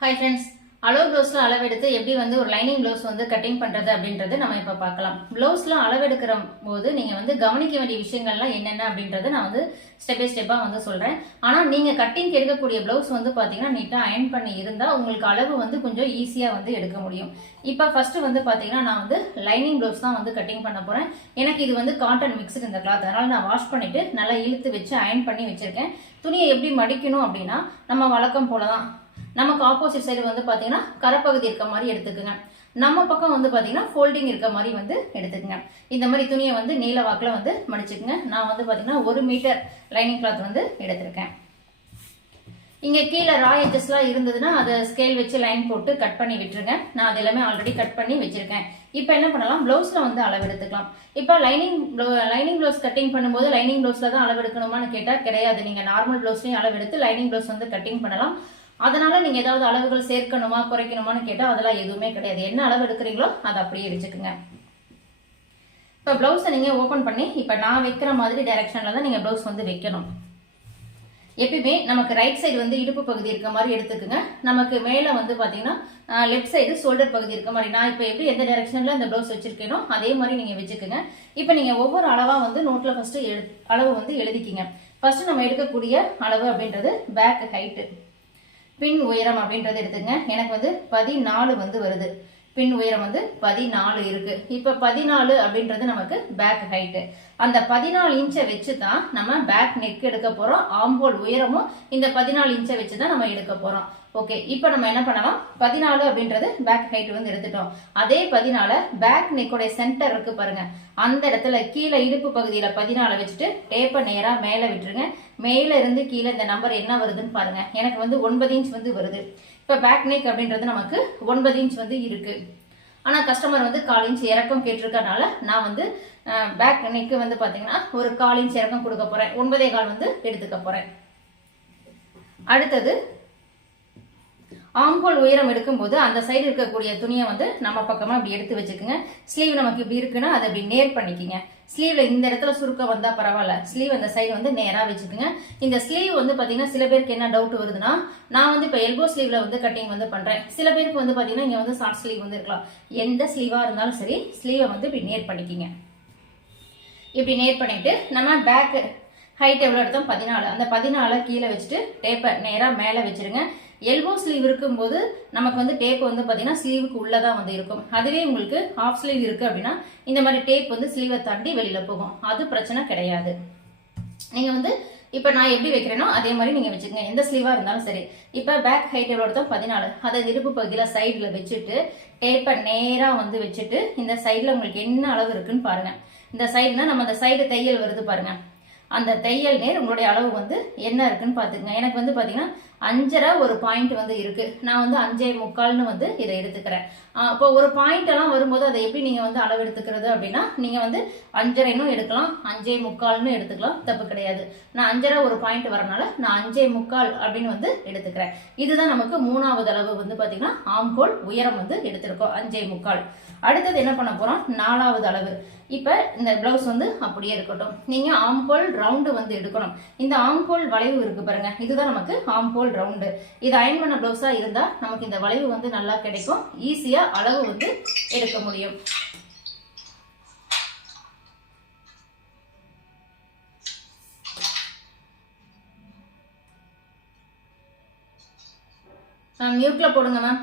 Hi friends அளவு ப்ளவுஸில் அளவெடுத்து எப்படி வந்து ஒரு லைனிங் ப்ளவுஸ் வந்து கட்டிங் பண்ணுறது அப்படின்றது நம்ம இப்போ பார்க்கலாம். ப்ளவுஸில் அளவெடுக்கிற போது நீங்கள் வந்து கவனிக்க வேண்டிய விஷயங்கள்லாம் என்னென்ன அப்படின்றத நான் வந்து ஸ்டெப் பை ஸ்டெப்பாக வந்து சொல்கிறேன் ஆனால் நீங்கள் கட்டிங் எடுக்கக்கூடிய ப்ளவுஸ் வந்து பார்த்தீங்கன்னா நீட்டாக அயன் பண்ணி இருந்தால் உங்களுக்கு அளவு வந்து கொஞ்சம் ஈஸியாக வந்து எடுக்க முடியும். இப்போ ஃபஸ்ட்டு வந்து பார்த்தீங்கன்னா நான் வந்து லைனிங் ப்ளவுஸ் தான் வந்து கட்டிங் பண்ண போகிறேன் எனக்கு இது வந்து காட்டன் மிக்சடு இந்த கிளாத் அதனால் நான் வாஷ் பண்ணிவிட்டு நல்லா இழுத்து வச்சு அயன் பண்ணி வச்சுருக்கேன். துணியை எப்படி மடிக்கணும் அப்படின்னா நம்ம வழக்கம் போல தான் நமக்கு ஆப்போசிட் சைடு வந்து பார்த்தீங்கன்னா கரப்பகுதி இருக்க மாதிரி எடுத்துக்கோங்க. நம்ம பக்கம் வந்து பார்த்தீங்கன்னா ஃபோல்டிங் இருக்க மாதிரி வந்து எடுத்துக்கோங்க. இந்த மாதிரி துணியை வந்து நீல வாக்கில் வந்து மடிச்சுக்குங்க. நான் வந்து பார்த்தீங்கன்னா ஒரு மீட்டர் லைனிங் கிளாத் வந்து எடுத்திருக்கேன். இங்கே கீழே ரா எஜஸ்லாம் இருந்ததுன்னா அதை ஸ்கேல் வச்சு லைன் போட்டு கட் பண்ணி விட்டுருங்க. நான் அது எல்லாமே ஆல்ரெடி கட் பண்ணி வச்சிருக்கேன். இப்போ என்ன பண்ணலாம்? ப்ளவுஸில் வந்து அளவு எடுத்துக்கலாம். இப்போ லைனிங் லைனிங் ப்ளவுஸ் கட்டிங் பண்ணும்போது லைனிங் ப்ளவுஸில் தான் அளவு எடுக்கணுமான்னு கேட்டால் கிடையாது. நீங்கள் நார்மல் ப்ளவுஸ்லையும் அளவு எடுத்து லைனிங் ப்ளவுஸ் வந்து கட்டிங் பண்ணலாம். அதனால நீங்க ஏதாவது அளவுகள் சேர்க்கணுமா குறைக்கணுமான்னு கேட்டா அதெல்லாம் எதுவுமே கிடையாது. என்ன அளவு எடுக்கிறீங்களோ அதை அப்படியே வச்சுக்கோங்க இப்போ ப்ளவுஸை நீங்க ஓபன் பண்ணி இப்போ நான் வைக்கிற மாதிரி டைரக்ஷன்ல தான் நீங்க பிளவுஸ் வந்து வைக்கணும். எப்பயுமே நமக்கு ரைட் சைடு வந்து இடுப்பு பகுதி இருக்க மாதிரி எடுத்துக்கோங்க. நமக்கு மேலே வந்து பார்த்தீங்கன்னா லெஃப்ட் சைடு ஷோல்டர் பகுதி இருக்க மாதிரி. நான் இப்போ எப்படி எந்த டைரக்ஷனில் அந்த ப்ளவுஸ் வச்சிருக்கேனோ அதே மாதிரி நீங்கள் வச்சுக்கோங்க. இப்போ நீங்கள் ஒவ்வொரு அளவாக வந்து நோட்டில் ஃபஸ்ட்டு எழு அளவு வந்து எழுதிக்கிங்க. ஃபர்ஸ்ட் நம்ம எடுக்கக்கூடிய அளவு அப்படின்றது பேக் ஹைட்டு பின் உயரம் அப்படின்றது எடுத்துங்க எனக்கு வந்து பதினாலு வந்து வருது. பின் உயரம் வந்து பதினாலு இருக்கு. இப்ப பதினாலு அப்படின்றது நமக்கு பேக் ஹைட்டு அந்த பதினாலு இன்ச்சை வச்சு தான் நம்ம பேக் நெக் எடுக்க போறோம். ஆம்போல் உயரமும் இந்த பதினாலு இன்ச்சை வச்சு தான் நம்ம எடுக்க போறோம். ஓகே இப்போ நம்ம என்ன பண்ணலாம்? பதினாலு அப்படின்றது பேக் ஹைட் வந்து எடுத்துட்டோம். அதே பதினால பேக் நெக்கோடைய சென்டர் இருக்கு பாருங்க. அந்த இடத்துல கீழே இடுப்பு பகுதியில பதினால வச்சுட்டு டேப்பை நேராக மேலே விட்டுருங்க. மேல இருந்து கீழே இந்த நம்பர் என்ன வருதுன்னு பாருங்க. எனக்கு வந்து ஒன்பது இன்ச் வந்து வருது. இப்போ பேக் நெக் அப்படின்றது நமக்கு ஒன்பது இன்ச் வந்து இருக்கு. ஆனால் கஸ்டமர் வந்து கால் இன்ச் இறக்கம் கேட்டிருக்கனால நான் வந்து பேக் நெக்கு வந்து பார்த்தீங்கன்னா ஒரு கால் இன்ச் இறக்கம் கொடுக்க போறேன். ஒன்பதே கால் வந்து எடுத்துக்க போறேன். அடுத்தது ஆம்போல் உயரம் எடுக்கும்போது அந்த சைடு இருக்கக்கூடிய துணியை வந்து நம்ம பக்கமாக இப்படி எடுத்து வச்சுக்கோங்க. ஸ்லீவ் நமக்கு இப்படி இருக்குன்னா அதை அப்படி நேர் பண்ணிக்கோங்க. ஸ்லீவ்ல இந்த இடத்துல சுருக்கம் வந்தா பரவாயில்ல. ஸ்லீவ் அந்த சைடு வந்து நேராக வச்சுக்கோங்க. இந்த ஸ்லீவ் வந்து பார்த்தீங்கன்னா சில பேருக்கு என்ன டவுட் வருதுன்னா நான் வந்து இப்போ எல்போ ஸ்லீவ்ல வந்து கட்டிங் வந்து பண்றேன். சில பேருக்கு வந்து பார்த்தீங்கன்னா இங்க வந்து ஷார்ட் ஸ்லீவ் வந்து இருக்கலாம். எந்த ஸ்லீவா இருந்தாலும் சரி ஸ்லீவை வந்து இப்படி நேர் பண்ணிக்கிங்க. இப்படி நேர் பண்ணிட்டு நம்ம பேக் ஹைட் எவ்வளோ எடுத்தோம்? பதினாலு. அந்த பதினாலை கீழே வச்சுட்டு டேப்பை நேராக மேலே வச்சிருங்க. எல்போ ஸ்லீவ் இருக்கும்போது நமக்கு வந்து டேப் வந்து பார்த்தீங்கன்னா ஸ்லீவுக்கு உள்ளதான் வந்து இருக்கும். அதுவே உங்களுக்கு ஹாஃப் ஸ்லீவ் இருக்கு அப்படின்னா இந்த மாதிரி டேப் வந்து ஸ்லீவை தாண்டி வெளியில போகும். அது பிரச்சனை கிடையாது. நீங்க வந்து இப்போ நான் எப்படி வைக்கிறேனோ அதே மாதிரி நீங்க வச்சுக்கோங்க. எந்த ஸ்லீவா இருந்தாலும் சரி. இப்போ பேக் ஹைட் எவ்வளோ தான் பதினாலு. அதை இடுப்பு பகுதியில் சைடில் வச்சுட்டு டேப்பை நேராக வந்து வச்சுட்டு இந்த சைடில் உங்களுக்கு என்ன அளவு இருக்குன்னு பாருங்க. இந்த சைடுனா நம்ம அந்த சைடு தையல் வருது பாருங்க. அந்த தையல் நேர் உங்களுடைய அளவு வந்து என்ன இருக்குன்னு பார்த்துக்கங்க. எனக்கு வந்து பார்த்தீங்கன்னா அஞ்சரை ஒரு பாயிண்ட் வந்து இருக்கு. நான் வந்து அஞ்சே முக்கால்னு வந்து இதை எடுத்துக்கிறேன். அப்போ ஒரு பாயிண்ட் எல்லாம் வரும்போது அதை எப்படி நீங்க வந்து அளவு எடுத்துக்கிறது அப்படின்னா நீங்க வந்து அஞ்சரைனும் எடுக்கலாம் அஞ்சே முக்கால்னு எடுத்துக்கலாம் தப்பு கிடையாது. நான் அஞ்சரை ஒரு பாயிண்ட் வரனால நான் அஞ்சே முக்கால் அப்படின்னு வந்து எடுத்துக்கிறேன். இதுதான் நமக்கு மூணாவது அளவு வந்து பாத்தீங்கன்னா ஆம்கோல் உயரம் வந்து எடுத்திருக்கோம் அஞ்சே முக்கால். அடுத்தது என்ன பண்ண போறோம்? நாலாவது அளவு. இப்போ இந்த பிளவுஸ் வந்து அப்படியே இருக்கட்டும். நீங்க ஆம்போல் ரவுண்டு வந்து எடுக்கணும். இந்த ஆம்போல் வளைவு இருக்கு பாருங்க. இதுதான் நமக்கு ஆம்போல் ரவுண்டு இது அயன் பண்ண பிளவுஸா இருந்தா நமக்கு இந்த வளைவு வந்து நல்லா கிடைக்கும். ஈஸியா அளவு வந்து எடுக்க முடியும். மியூட்ல போடுங்க மேம்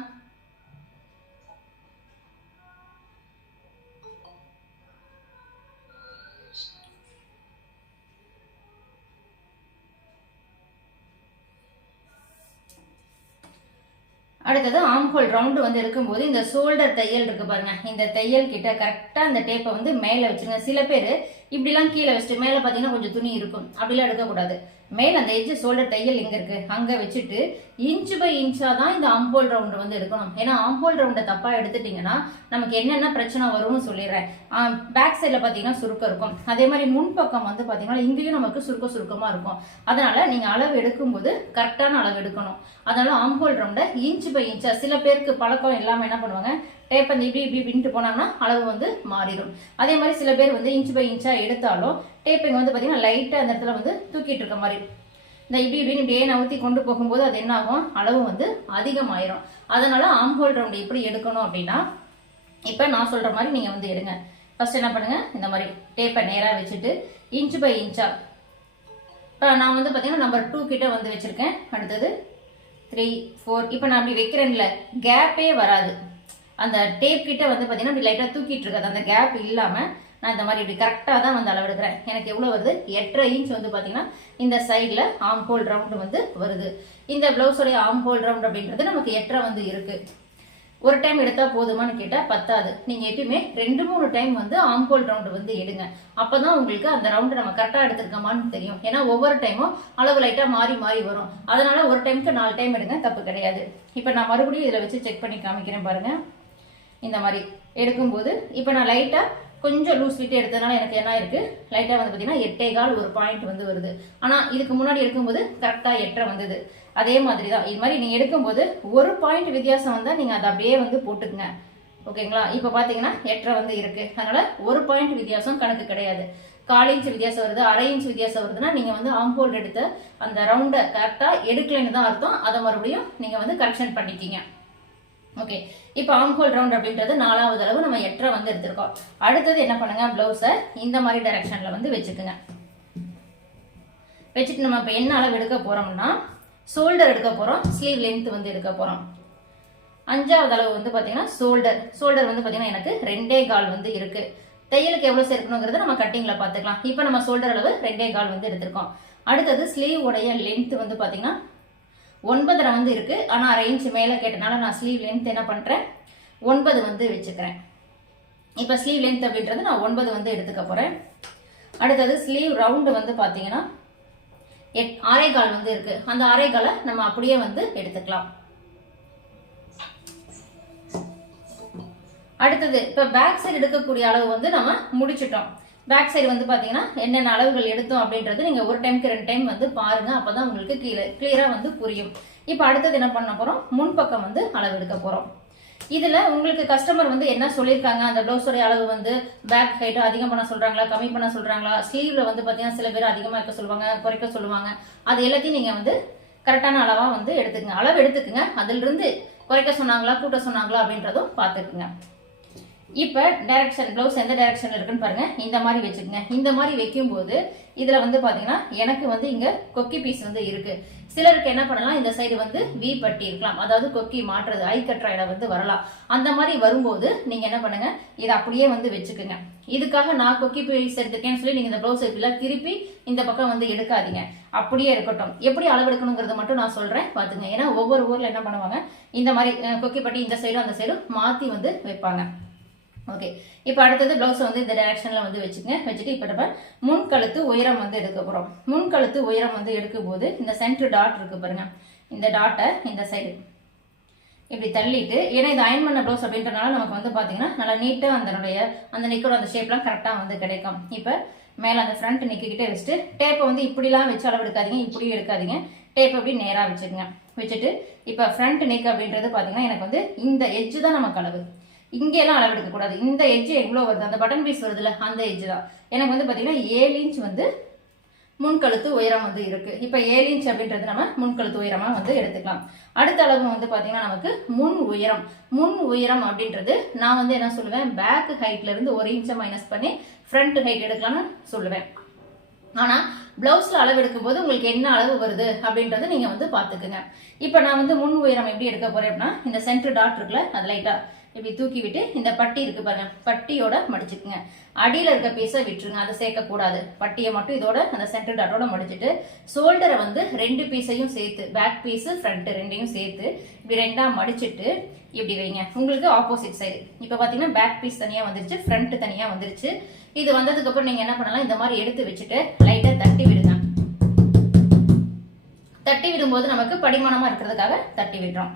அடுத்தது ஆம்ஹோல் ரவுண்டு வந்து இருக்கும்போது இந்த ஷோல்டர் தையல் இருக்கு பாருங்க. இந்த தையல் கிட்ட கரெக்டாக அந்த டேப்பை வந்து மேலே வச்சிருங்க. சில பேர் இப்படிலாம் கீழே வச்சுட்டு மேல பாத்தீங்கன்னா கொஞ்சம் துணி இருக்கும். அப்படிலாம் எடுக்கக்கூடாது. மேல அந்த எஜ்ஜு சோல்டர் தையல் எங்க இருக்கு? அங்க வச்சுட்டு இன்ச் பை இன்ச்சா தான் இந்த ஆம்போல் ரவுண்ட் வந்து எடுக்கணும். ஏன்னா ஆம்போல் ரவுண்டை தப்பா எடுத்துட்டீங்கன்னா நமக்கு என்னென்ன பிரச்சனை வரும்னு சொல்லிடுறேன். பேக் சைட்ல பாத்தீங்கன்னா சுருக்கம் இருக்கும். அதே மாதிரி முன்பக்கம் வந்து பாத்தீங்கன்னா இங்கேயும் நமக்கு சுருக்க சுருக்கமா இருக்கும். அதனால நீங்க அளவு எடுக்கும்போது கரெக்டான அளவு எடுக்கணும். அதனால ஆம்போல் ரவுண்டை இன்ச் பை இன்ச்சா சில பேருக்கு பழக்கம் இல்லாம என்ன பண்ணுவாங்க? டேப் வந்து இப்படி இப்படி பின்ட்டு போனாங்கன்னா அளவு வந்து மாறிடும். அதே மாதிரி சில பேர் வந்து இன்ச் பை இன்ச்சா எடுத்தாலும் டேப்பிங் வந்து பார்த்தீங்கன்னா லைட்டாக அந்த இடத்துல வந்து தூக்கிட்டு இருக்க மாதிரி. இந்த இப்படி இப்படின்னு இப்படியே நவுத்தி கொண்டு போகும்போது அது என்ன ஆகும் அளவு வந்து அதிகமாயிரும். அதனால ஆம் ஹோல் ரவுண்ட் எப்படி எடுக்கணும் அப்படின்னா இப்போ நான் சொல்ற மாதிரி நீங்க வந்து எடுங்க. ஃபர்ஸ்ட் என்ன பண்ணுங்க? இந்த மாதிரி டேப்பை நேராக வச்சுட்டு இன்ச் பை இன்ச்சா இப்போ நான் வந்து பார்த்தீங்கன்னா நம்பர் டூ கிட்ட வந்து வச்சிருக்கேன். அடுத்தது த்ரீ ஃபோர் இப்போ நான் அப்படி வைக்கிறேன்ல கேப்பே வராது. அந்த டேப் கிட்ட வந்து பார்த்தீங்கன்னா அப்படி லைட்டாக தூக்கிட்டு இருக்காது அந்த கேப் இல்லாமல் நான் இந்த மாதிரி இப்படி கரெக்டாக தான் வந்து அளவெடுக்கிறேன் எனக்கு எவ்வளோ வருது? எட்டரை இன்ச் வந்து பார்த்தீங்கன்னா இந்த சைடில் ஆம் ஹோல் ரவுண்டு வந்து வருது. இந்த ப்ளவுஸோடைய ஆம் ஹோல் ரவுண்ட் அப்படின்றது நமக்கு எட்டரை வந்து இருக்கு. ஒரு டைம் எடுத்தா போதுமான்னு கேட்டால் பத்தாது. நீங்கள் எப்பயுமே ரெண்டு மூணு டைம் வந்து ஆம்போல் ரவுண்டு வந்து எடுங்க. அப்போ தான் உங்களுக்கு அந்த ரவுண்டு நம்ம கரெக்டாக எடுத்துருக்கோமான்னு தெரியும். ஏன்னா ஒவ்வொரு டைமும் அளவு லைட்டாக மாறி மாறி வரும். அதனால ஒரு டைமுக்கு நாலு டைம் எடுங்க தப்பு கிடையாது. இப்போ நான் மறுபடியும் இதில் வச்சு செக் பண்ணி காமிக்கிறேன் பாருங்கள் இந்த மாதிரி எடுக்கும்போது இப்போ நான் லைட்டாக கொஞ்சம் லூஸ் விட்டு எடுத்ததுனால எனக்கு என்ன இருக்கு லைட்டாக வந்து பார்த்தீங்கன்னா எட்டே கால் ஒரு பாயிண்ட் வந்து வருது. ஆனால் இதுக்கு முன்னாடி எடுக்கும்போது கரெக்டாக எட்டரை வந்தது. அதே மாதிரி தான் இது மாதிரி நீங்கள் எடுக்கும்போது ஒரு பாயிண்ட் வித்தியாசம் வந்தால் நீங்கள் அதை அப்படியே வந்து போட்டுக்குங்க. ஓகேங்களா இப்போ பார்த்தீங்கன்னா எட்டரை வந்து இருக்கு. அதனால ஒரு பாயிண்ட் வித்தியாசம் கணக்கு கிடையாது. கால் இன்ச் வித்தியாசம் வருது அரை இன்ச் வித்தியாசம் வருதுன்னா நீங்கள் வந்து ஆம்போல்ட் எடுத்த அந்த ரவுண்டை கரெக்டாக எடுக்கலைன்னு தான் அர்த்தம். அதை மறுபடியும் நீங்கள் வந்து கரெக்ஷன் பண்ணிக்கிங்க. ஓகே இப்போ ஆம் ஹோல் ரவுண்ட் அப்படின்றது நாலாவது அளவு நம்ம எட்டரை வந்து எடுத்திருக்கோம். அடுத்தது என்ன பண்ணுங்க? ப்ளவுஸை இந்த மாதிரி டைரக்ஷனில் வந்து வச்சுக்குங்க. வச்சுட்டு நம்ம இப்போ என்ன அளவு எடுக்க போகிறோம்னா ஷோல்டர் எடுக்க போகிறோம் ஸ்லீவ் லென்த் வந்து எடுக்க போகிறோம் அஞ்சாவது அளவு வந்து பார்த்தீங்கன்னா ஷோல்டர் ஷோல்டர் வந்து பார்த்தீங்கன்னா எனக்கு ரெண்டே கால் வந்து இருக்குது தையலுக்கு எவ்வளோ சேர்க்கணுங்கிறத நம்ம கட்டிங்கில் பார்த்துக்கலாம் இப்போ நம்ம ஷோல்டர் அளவு ரெண்டே கால் வந்து எடுத்திருக்கோம். அடுத்தது ஸ்லீவ் உடைய லென்த் வந்து பார்த்தீங்கன்னா ஒன்பதரை வந்து இருக்கு. ஆனா அரை இன்ச் மேல கேட்டனால நான் ஸ்லீவ் லென்த் என்ன பண்றேன்? ஒன்பது வந்து வச்சுக்கிறேன். இப்போ ஸ்லீவ் லென்த் அப்படின்றது நான் ஒன்பது வந்து எடுத்துக்க போறேன். அடுத்தது ஸ்லீவ் ரவுண்டு வந்து பாத்தீங்கன்னா எட் ஆரே கால் வந்து இருக்கு. அந்த ஆரே காலை நம்ம அப்படியே வந்து எடுத்துக்கலாம். அடுத்தது இப்போ பேக் சைடு எடுக்கக்கூடிய அளவு வந்து நம்ம முடிச்சிட்டோம். பேக் சைடு வந்து பார்த்தீங்கன்னா என்னென்ன அளவுகள் எடுத்தோம் அப்படின்றது நீங்கள் ஒரு டைம்க்கு ரெண்டு டைம் வந்து பாருங்கள் அப்போ தான் உங்களுக்கு கீழே கிளியராக வந்து புரியும். இப்போ அடுத்தது என்ன பண்ண போகிறோம் முன்பக்கம் வந்து அளவு எடுக்க போகிறோம் இதில் உங்களுக்கு கஸ்டமர் வந்து என்ன சொல்லியிருக்காங்க அந்த ப்ளவுஸோடைய அளவு வந்து பேக் ஹைட் அதிகம் பண்ண சொல்கிறாங்களா கம்மி பண்ண சொல்கிறாங்களா ஸ்லீவில் வந்து பார்த்தீங்கன்னா சில பேர் அதிகமாக இருக்க சொல்லுவாங்க குறைக்க சொல்லுவாங்க. அது எல்லாத்தையும் நீங்கள் வந்து கரெக்டான அளவாக வந்து எடுத்துக்கங்க. அளவு எடுத்துக்கங்க. அதிலிருந்து குறைக்க சொன்னாங்களா கூட்ட சொன்னாங்களா அப்படின்றதும் பார்த்துக்குங்க இப்போ டைரக்ஷன் ப்ளவுஸ் எந்த டைரக்ஷன் இருக்குன்னு பாருங்க. இந்த மாதிரி வச்சுக்கோங்க. இந்த மாதிரி வைக்கும்போது இதுல வந்து பாத்தீங்கன்னா எனக்கு வந்து இங்க கொக்கி பீஸ் வந்து இருக்கு. சிலருக்கு என்ன பண்ணலாம் இந்த சைடு வந்து வி பட்டி இருக்கலாம். அதாவது கொக்கி மாற்றுறது ஐ கட்டுற இடம் வந்து வரலாம். அந்த மாதிரி வரும்போது நீங்க என்ன பண்ணுங்க இதை அப்படியே வந்து வச்சுக்கோங்க. இதுக்காக நான் கொக்கி பீஸ் எடுத்துக்கேன்னு சொல்லி நீங்க இந்த ப்ளவுஸ் இப்படிலாம் திருப்பி இந்த பக்கம் வந்து எடுக்காதீங்க. அப்படியே இருக்கட்டும். எப்படி அளவெடுக்கணுங்கிறத மட்டும் நான் சொல்றேன். பாத்துங்க ஏன்னா ஒவ்வொரு ஊர்ல என்ன பண்ணுவாங்க இந்த மாதிரி கொக்கி பட்டி இந்த சைடும் அந்த சைடும் மாத்தி வந்து வைப்பாங்க. ஓகே இப்போ அடுத்தது ப்ளவுஸை வந்து இந்த டைரக்ஷனில் வந்து வச்சுக்கங்க. வச்சுட்டு இப்போ நம்ம முன் கழுத்து உயரம் வந்து எடுக்க போகிறோம் முன் கழுத்து உயரம் வந்து எடுக்கும் போது இந்த சென்டர் டாட் இருக்கு பாருங்க. இந்த டாட்டை இந்த சைடு இப்படி தள்ளிட்டு ஏன்னா இது அயன் பண்ண ப்ளவுஸ் அப்படின்றனால நமக்கு வந்து பார்த்தீங்கன்னா நல்லா நீட்டாக அதனுடைய அந்த நிக்கோட அந்த ஷேப்லாம் கரெக்டாக வந்து கிடைக்கும். இப்போ மேலே அந்த ஃப்ரண்ட் நிற்கிக்கிட்டே வச்சுட்டு டேப்பை வந்து இப்படிலாம் வச்சு அளவு எடுக்காதீங்க. இப்படியும் எடுக்காதீங்க. டேப் அப்படி நேராக வச்சுக்கோங்க. வச்சுட்டு இப்போ ஃப்ரண்ட் நெக் அப்படின்றது பார்த்தீங்கன்னா எனக்கு வந்து இந்த எஜ்ஜு தான் நமக்கு அளவு இங்கேயெல்லாம் அளவு எடுக்கக்கூடாது. இந்த எஜ்ஜு எவ்வளோ வருது? அந்த பட்டன் பீஸ் வருதுல்ல அந்த எஜ்ஜு தான். எனக்கு வந்து பார்த்தீங்கன்னா ஏழு இன்ச் வந்து முன்கழுத்து உயரம் வந்து இருக்கு. இப்போ ஏழு இன்ச் அப்படின்றது நம்ம முன்கழுத்து உயரமா வந்து எடுத்துக்கலாம். அடுத்த அளவு வந்து பார்த்தீங்கன்னா நமக்கு முன் உயரம். முன் உயரம் அப்படின்றது நான் வந்து என்ன சொல்லுவேன்? பேக் ஹைட்ல இருந்து ஒரு இன்ச்சை மைனஸ் பண்ணி ஃப்ரண்ட் ஹைட் எடுக்கலாம்னு சொல்லுவேன். ஆனால் பிளவுஸில் அளவு எடுக்கும்போது உங்களுக்கு என்ன அளவு வருது அப்படின்றத நீங்கள் வந்து பார்த்துக்குங்க. இப்போ நான் வந்து முன் உயரம் எப்படி எடுக்க போகிறேன் அப்படின்னா இந்த சென்டர் டாட் இருக்குல்ல அது லைட்டாக இப்படி தூக்கி விட்டு இந்த பட்டி இருக்கு பாருங்க. பட்டியோட மடிச்சுக்குங்க. அடியில இருக்க பீஸை விட்டுருங்க. அதை சேர்க்க கூடாது பட்டியை மட்டும் இதோட அந்த சென்டர் டாட்டோட மடிச்சிட்டு ஷோல்டரை வந்து ரெண்டு பீஸையும் சேர்த்து பேக் பீஸ் ஃப்ரண்ட் ரெண்டையும் சேர்த்து இப்படி ரெண்டா மடிச்சுட்டு இப்படி வைங்க. உங்களுக்கு ஆப்போசிட் சைடு இப்போ பாத்தீங்கன்னா பேக் பீஸ் தனியா வந்துருச்சு ஃப்ரண்ட் தனியா வந்துருச்சு. இது வந்ததுக்கு அப்புறம் நீங்க என்ன பண்ணலாம்? இந்த மாதிரி எடுத்து வச்சுட்டு லைட்டா தட்டி விடுங்க. தட்டி விடும்போது நமக்கு படிமானமா இருக்கிறதுக்காக தட்டி விடுறோம்.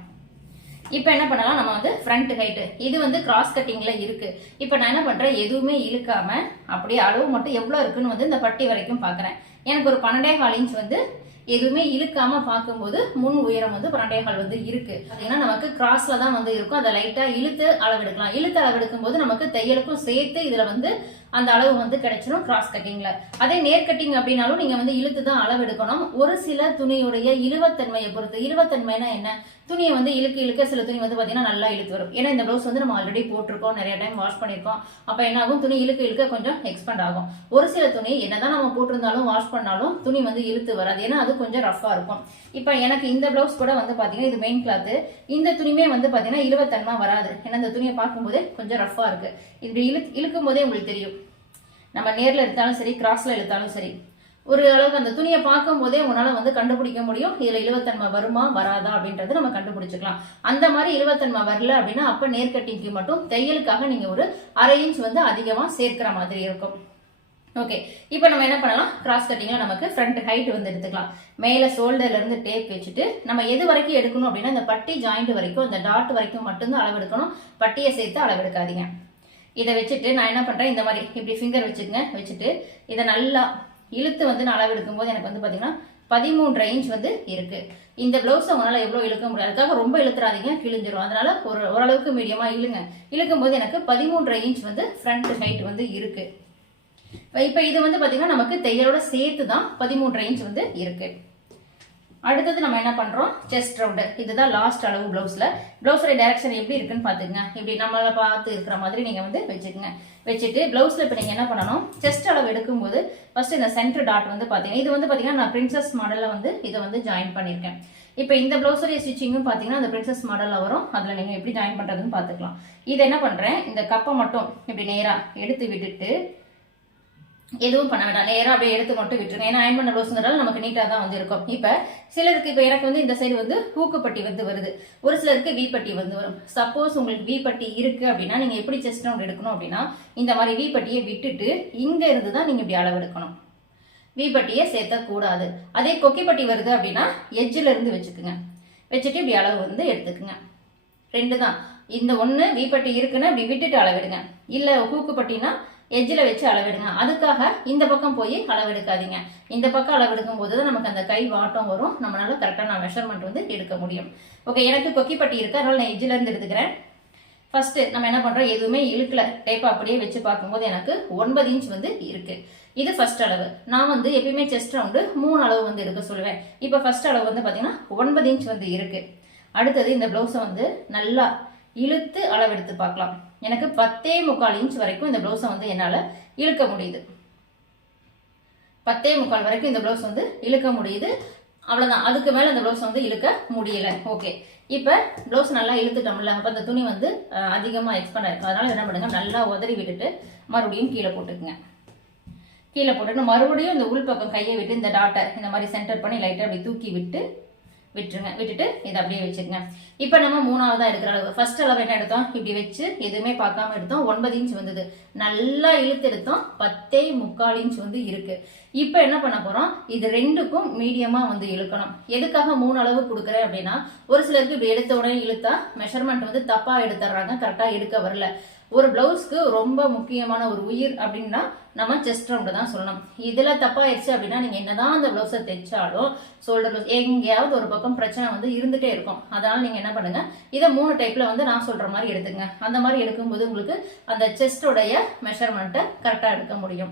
இப்போ என்ன பண்ணலாம்? நம்ம வந்து ஃப்ரண்ட் ஹைட்டு இது வந்து கிராஸ் கட்டிங்கில் இருக்குது இப்போ நான் என்ன பண்ணுறேன் எதுவுமே இழுக்காமல் அப்படியே அளவு மட்டும் எவ்வளோ இருக்குன்னு வந்து இந்த பட்டி வரைக்கும் பார்க்குறேன் எனக்கு ஒரு பன்னெண்டே கால் இன்ச் வந்து எதுவுமே இழுக்காம பார்க்கும்போது முன் உயரம் வந்து பன்னெண்டே கால் வந்து இருக்கு. பார்த்தீங்கன்னா நமக்கு கிராஸ்ல தான் வந்து இருக்கும். அதை லைட்டா இழுத்து அளவெடுக்கலாம் இழுத்து அளவெடுக்கும் போது நமக்கு தையலுக்கும் சேர்த்து இதுல வந்து அந்த அளவு வந்து கிடைச்சிடும் கிராஸ் கட்டிங்ல அதே நேர் கட்டிங் அப்படின்னாலும் நீங்க வந்து இழுத்து தான் அளவு எடுக்கணும். ஒரு சில துணியுடைய இழுவத்தன்மையை பொறுத்து இழுவத்தன்மைனா என்ன? துணியை வந்து இழுக்க இழுக்க சில துணி வந்து பாத்தீங்கன்னா நல்லா இழுத்து வரும். ஏன்னா இந்த ப்ளவுஸ் வந்து நம்ம ஆல்ரெடி போட்டிருக்கோம் நிறைய டைம் வாஷ் பண்ணியிருக்கோம். அப்ப என்ன ஆகும் துணி இழுக்க இழுக்க கொஞ்சம் எக்ஸ்பெண்ட் ஆகும். ஒரு சில துணி என்னதான் நம்ம போட்டிருந்தாலும் வாஷ் பண்ணாலும் துணி வந்து இழுத்து வராது. ஏன்னா அது கொஞ்சம் ரஃபா இருக்கும். இப்போ எனக்கு இந்த ப்ளவுஸ் கூட வந்து பாத்தீங்கன்னா இது மெயின் கிளாத் இந்த துணியுமே வந்து பாத்தீங்கன்னா இழுவத்தன்மா வராது. ஏன்னா இந்த துணியை பார்க்கும்போதே கொஞ்சம் ரஃபா இருக்கு. இப்படி இழு இழுக்கும் போதே உங்களுக்கு தெரியும். நம்ம நேரில் எடுத்தாலும் சரி கிராஸில் எடுத்தாலும் சரி. ஒரு அளவுக்கு அந்த துணியை பார்க்கும் போதே உங்களால வந்து கண்டுபிடிக்க முடியும். இதில் இழுவத்தன்மை வருமா வராதா அப்படின்றது நம்ம கண்டுபிடிச்சிக்கலாம். அந்த மாதிரி இழுவத்தன்மை வரல அப்படின்னா அப்போ நேர்கட்டிங்க்கு மட்டும் தையலுக்காக நீங்கள் ஒரு அரை இன்ச் வந்து அதிகமாக சேர்க்கிற மாதிரி இருக்கும். ஓகே இப்போ நம்ம என்ன பண்ணலாம்? கிராஸ் கட்டிங்கில் நமக்கு ஃப்ரண்ட் ஹைட் வந்து எடுத்துக்கலாம். மேலே ஷோல்டர்லேருந்து டேப் வச்சுட்டு நம்ம எது வரைக்கும் எடுக்கணும் அப்படின்னா இந்த பட்டி ஜாயிண்ட் வரைக்கும் இந்த டாட் வரைக்கும் மட்டும்தான் அளவு எடுக்கணும் பட்டியை சேர்த்து அளவு எடுக்காதீங்க இதை வச்சுட்டு நான் என்ன பண்ணுறேன் இந்த மாதிரி இப்படி ஃபிங்கர் வச்சுக்கங்க. வச்சுட்டு இதை நல்லா இழுத்து வந்து நான் அளவு எடுக்கும்போது எனக்கு வந்து பார்த்தீங்கன்னா பதிமூன்று இன்ச் வந்து இருக்குது இந்த ப்ளவுஸை உங்களால் எவ்வளோ இழுக்க முடியாது அதுக்காக ரொம்ப இழுத்துறாதீங்க. கிழிஞ்சிரும். அதனால ஒரு ஓரளவுக்கு மீடியமாக இழுங்க. இழுக்கும் போது எனக்கு பதிமூன்றரை இன்ச் வந்து ஃப்ரண்ட் ஹைட் வந்து இருக்குது இப்போ இது வந்து பார்த்தீங்கன்னா நமக்கு தையலோட சேர்த்து தான் பதிமூன்றரை இன்ச் வந்து இருக்குது அடுத்தது நம்ம என்ன பண்றோம்? செஸ்ட் ரவுண்டு இதுதான் லாஸ்ட் அளவு பிளவுஸ்ல பிளவுஸோட டைரக்ஷன் எப்படி இருக்குன்னு பாத்துக்கங்க இப்படி நம்மள பார்த்து இருக்கிற மாதிரி நீங்க வந்து வச்சுக்கோங்க. வச்சுட்டு பிளவுஸ்ல இப்போ நீங்க என்ன பண்ணணும்? செஸ்ட் அளவு எடுக்கும்போது ஃபர்ஸ்ட் இந்த சென்டர் டாட் வந்து பாத்தீங்கன்னா இது வந்து பாத்தீங்கன்னா நான் பிரின்சஸ் மாடல்ல வந்து இதை வந்து ஜாயின் பண்ணியிருக்கேன். இப்போ இந்த பிளவுஸோடைய ஸ்டிச்சிங்கும் பார்த்தீங்கன்னா அந்த பிரின்சஸ் மாடலில் வரும். அதில் நீங்கள் எப்படி ஜாயின் பண்ணுறதுன்னு பார்த்துக்கலாம். இதை என்ன பண்ணுறேன் இந்த கப்பை மட்டும் இப்படி நேராக எடுத்து விட்டுட்டு எதுவும் பண்ண வேண்டாம். நேராக அப்படியே எடுத்து மட்டும் விட்டுருங்க. ஏன்னா அயன் பண்ண ப்ளவுஸ்ங்கிறதால நமக்கு நீட்டாக தான் வந்து இருக்கும். இப்போ சிலருக்கு இப்போ எனக்கு வந்து இந்த சைடு வந்து ஹூக்குப்பட்டி வந்து வருது. ஒரு சிலருக்கு வீப்பட்டி வந்து வரும். சப்போஸ் உங்களுக்கு வீப்பட்டி இருக்குது இருக்கு அப்படின்னா நீங்கள் எப்படி செஸ்ட் ரவுண்ட் எடுக்கணும் அப்படின்னா இந்த மாதிரி வீப்பட்டியை விட்டுட்டு இங்கே இருந்து தான் நீங்கள் இப்படி அளவு எடுக்கணும். சேர்த்தக்கூடாது அதே கொக்கிப்பட்டி வருது அப்படின்னா எஜ்ஜில் இருந்து வச்சுக்குங்க. வச்சுட்டு இப்படி அளவு வந்து எடுத்துக்குங்க. ரெண்டு தான். இந்த ஒன்று வீப்பட்டி இருக்குன்னா இப்படி விட்டுட்டு அளவிடுங்க. இல்லை ஹூக்குப்பட்டினா எஜ்ஜில் வச்சு அளவெடுங்க. அதுக்காக இந்த பக்கம் போய் அளவெடுக்காதீங்க. இந்த பக்கம் அளவெடுக்கும் போது தான் நமக்கு அந்த கை வாட்டம் வரும். நம்மளால கரெக்டாக நான் மெஷர்மெண்ட் வந்து எடுக்க முடியும். ஓகே எனக்கு கொக்கிப்பட்டி இருக்கு. அதனால நான் எஜ்ஜிலேருந்து எடுத்துக்கிறேன். ஃபர்ஸ்ட் நம்ம என்ன பண்றோம்? எதுவுமே இழுக்கல. டேப் அப்படியே வச்சு பார்க்கும்போது எனக்கு ஒன்பது இன்ச் வந்து இருக்கு. இது ஃபர்ஸ்ட் அளவு. நான் வந்து எப்பயுமே செஸ்ட் ரவுண்டு மூணு அளவு வந்து எடுக்க சொல்லுவேன். இப்போ ஃபர்ஸ்ட் அளவு வந்து பார்த்தீங்கன்னா ஒன்பது இன்ச் வந்து இருக்கு. அடுத்தது இந்த பிளவுஸை வந்து நல்லா இழுத்து அளவெடுத்து பார்க்கலாம். எனக்கு பத்தே முக்கால் இன்ச் வரைக்கும் இந்த ப்ளவுஸை வந்து என்னால் இழுக்க முடியுது. பத்தே முக்கால் வரைக்கும் இந்த ப்ளவுஸ் வந்து இழுக்க முடியுது. அவ்வளோதான் அதுக்கு மேலே அந்த ப்ளவுஸ் வந்து இழுக்க முடியல. ஓகே இப்போ ப்ளவுஸ் நல்லா இழுத்துட்டோம்ல அப்போ அந்த துணி வந்து அதிகமாக எக்ஸ்பெண்ட் ஆயிருக்கும் அதனால என்ன பண்ணுங்க நல்லா உதறி விட்டுட்டு மறுபடியும் கீழே போட்டுக்குங்க. கீழே போட்டுட்டு மறுபடியும் இந்த உள் பக்கம் கையை விட்டு இந்த டாட்டர் இந்த மாதிரி சென்டர் பண்ணி லைட்டாக அப்படி தூக்கி விட்டு விட்டுருங்க. விட்டுட்டு இதை அப்படியே வச்சுருங்க. இப்போ நம்ம மூணாவதாக எடுக்கிற அளவு. ஃபர்ஸ்ட் அளவு என்ன எடுத்தோம்? இப்படி வச்சு எதுவுமே பார்க்காம எடுத்தோம். ஒன்பது இன்ச் வந்தது. நல்லா இழுத்து எடுத்தோம். பத்தே முக்கால் இன்ச் வந்து இருக்கு. இப்போ என்ன பண்ண போகிறோம் இது ரெண்டுக்கும் மீடியமாக வந்து இழுக்கணும். எதுக்காக மூணு அளவு கொடுக்குறேன் அப்படின்னா ஒரு சிலருக்கு இப்படி எடுத்த உடனே இழுத்தா மெஷர்மெண்ட் வந்து தப்பாக எடுத்துடுறாங்க. கரெக்டாக எடுக்க வரல. ஒரு பிளவுஸ்க்கு ரொம்ப முக்கியமான ஒரு உயிர் அப்படின்னா நம்ம செஸ்ட் ரவுண்டு தான் சொல்லணும். இதில் தப்பாயிடுச்சு அப்படின்னா நீங்கள் என்னதான் அந்த ப்ளவுஸை தைச்சாலும் ஷோல்டர் ப்ளவுஸ் எங்கேயாவது ஒரு பக்கம் பிரச்சனை வந்து இருந்துகிட்டே இருக்கும். அதனால் நீங்கள் என்ன பண்ணுங்கள் இதை மூணு டைப்பில் வந்து நான் சொல்கிற மாதிரி எடுத்துங்க அந்த மாதிரி எடுக்கும்போது உங்களுக்கு அந்த செஸ்டோடைய மெஷர்மெண்ட்டை கரெக்டாக எடுக்க முடியும்.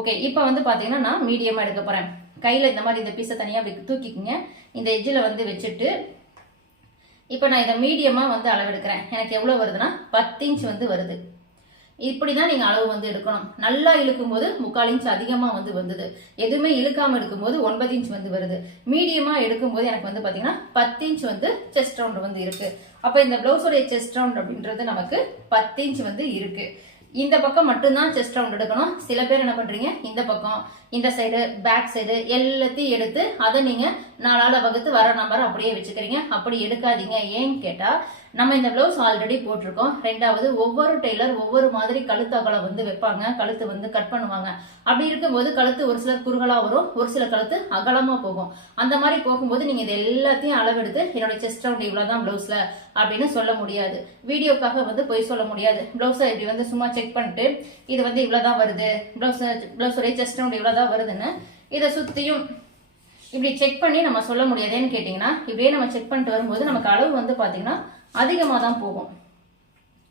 ஓகே இப்போ வந்து பார்த்தீங்கன்னா நான் மீடியமாக எடுக்க போகிறேன் கையில் இந்த மாதிரி இந்த பீஸை தனியா தூக்கிக்குங்க. இந்த எஜ்ஜில் வந்து வச்சுட்டு இப்போ நான் இதை மீடியமாக வந்து அளவெடுக்கிறேன். எனக்கு எவ்வளோ வருதுன்னா பத்து இன்ச் வந்து வருது. இப்படி தான் நீங்கள் அளவு வந்து எடுக்கணும். நல்லா இழுக்கும் போது முக்கால் இன்ச் அதிகமாக வந்து வந்தது. எதுவுமே இழுக்காமல் எடுக்கும்போது ஒன்பது இன்ச் வந்து வருது. மீடியமாக எடுக்கும்போது எனக்கு வந்து பார்த்தீங்கன்னா பத்து இன்ச் வந்து செஸ்ட் ரவுண்ட் வந்து இருக்குது அப்போ இந்த ப்ளவுஸோடைய செஸ்ட் ரவுண்ட் அப்படின்றது நமக்கு பத்து இன்ச் வந்து இருக்குது இந்த பக்கம் மட்டும்தான் செஸ்ட் ரவுண்ட் எடுக்கணும். சில பேர் என்ன பண்றீங்க? இந்த பக்கம் இந்த சைடு பேக் சைடு எல்லாத்தையும் எடுத்து அதை நீங்க நாலால வகுத்து வர நம்பர் அப்படியே வச்சுக்கிறீங்க. அப்படி எடுக்காதீங்க. ஏன்னு கேட்டா நம்ம இந்த பிளவுஸ் ஆல்ரெடி போட்டிருக்கோம். ரெண்டாவது ஒவ்வொரு டெய்லர் ஒவ்வொரு மாதிரி கழுத்து அகலம் வந்து வைப்பாங்க. கழுத்து வந்து கட் பண்ணுவாங்க. அப்படி இருக்கும்போது கழுத்து ஒரு சிலர் குறுகலா வரும் ஒரு சில கழுத்து அகலமா போகும். அந்த மாதிரி போகும்போது நீங்க இது எல்லாத்தையும் அளவெடுத்து என்னோட செஸ்ட் ரவுண்ட் இவ்வளவுதான் பிளவுஸ்ல அப்படின்னு சொல்ல முடியாது. வீடியோக்காக வந்து போய் சொல்ல முடியாது. பிளவுஸை இப்படி வந்து சும்மா செக் பண்ணிட்டு இது வந்து இவ்வளவுதான் வருது. பிளவுஸ் ஒரே செஸ்ட் ரவுண்ட் இவ்வளவுதான் வருதுன்னு இதை சுத்தியும் இப்படி செக் பண்ணி நம்ம சொல்ல முடியாதேன்னு கேட்டிங்கன்னா இப்படியே நம்ம செக் பண்ணிட்டு வரும்போது நமக்கு அளவு வந்து பார்த்தீங்கன்னா அதிகமாக தான் போகும்.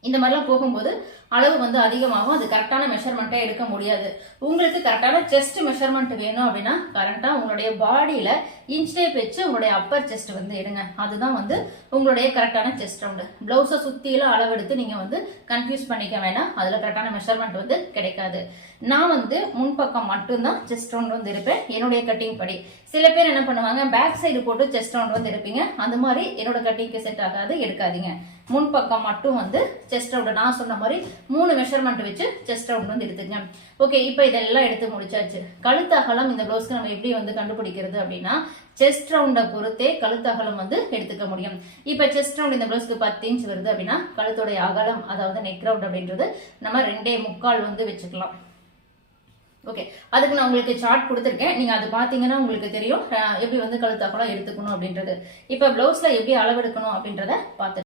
இந்த மாதிரிலாம் போகும்போது அளவு வந்து அதிகமாகும். அது கரெக்டான மெஷர்மெண்ட்டே எடுக்க முடியாது. உங்களுக்கு கரெக்டான செஸ்ட் மெஷர்மெண்ட் வேணும் அப்படின்னா கரெக்டாக உங்களுடைய பாடியில் இன்ச் டேப் வச்சு உங்களுடைய அப்பர் செஸ்ட் வந்து எடுங்க. அதுதான் வந்து உங்களுடைய கரெக்டான செஸ்ட் ரவுண்டு ப்ளவுஸை சுற்றிலாம் அளவெடுத்து நீங்கள் வந்து கன்ஃபியூஸ் பண்ணிக்க வேணாம். அதில் கரெக்டான மெஷர்மெண்ட் வந்து கிடைக்காது. நான் வந்து முன்பக்கம் மட்டும்தான் செஸ்ட் ரவுண்ட் வந்து இருப்பேன் என்னுடைய கட்டிங் படி. சில பேர் என்ன பண்ணுவாங்க பேக் சைடு போட்டு செஸ்ட் ரவுண்ட் வந்து இருப்பீங்க அந்த மாதிரி என்னோட கட்டிங்க்கு செட் ஆகாது எடுக்காதீங்க. முன்பக்கம் மட்டும் வந்து செஸ்ட் ரவுண்ட் நான் சொன்ன மாதிரி மூணு மெஷர்மெண்ட் வச்சு செஸ்ட் ரவுண்ட் வந்து எடுத்துங்க ஓகே இப்போ இதெல்லாம் எடுத்து முடிச்சாச்சு. கழுத்து அகலம் இந்த ப்ளவுஸ்க்கு நம்ம எப்படி வந்து கண்டுபிடிக்கிறது அப்படின்னா செஸ்ட் ரவுண்டை பொறுத்தே கழுத்து அகலம் வந்து எடுத்துக்க முடியும். இப்போ செஸ்ட் ரவுண்ட் இந்த ப்ளவுஸ்க்கு பத்து இன்ச் வருது அப்படின்னா கழுத்துடைய அகலம் அதாவது நெக் ரவுண்ட் அப்படின்றது நம்ம ரெண்டே முக்கால் வந்து வச்சுக்கலாம். ஓகே அதுக்கு நான் உங்களுக்கு சார்ட் கொடுத்துருக்கேன். நீங்கள் அது பார்த்தீங்கன்னா உங்களுக்கு தெரியும் எப்படி வந்து கழுத்தகலம் எடுத்துக்கணும் அப்படின்றது. இப்போ ப்ளவுஸில் எப்படி அளவெடுக்கணும் அப்படின்றத பார்த்து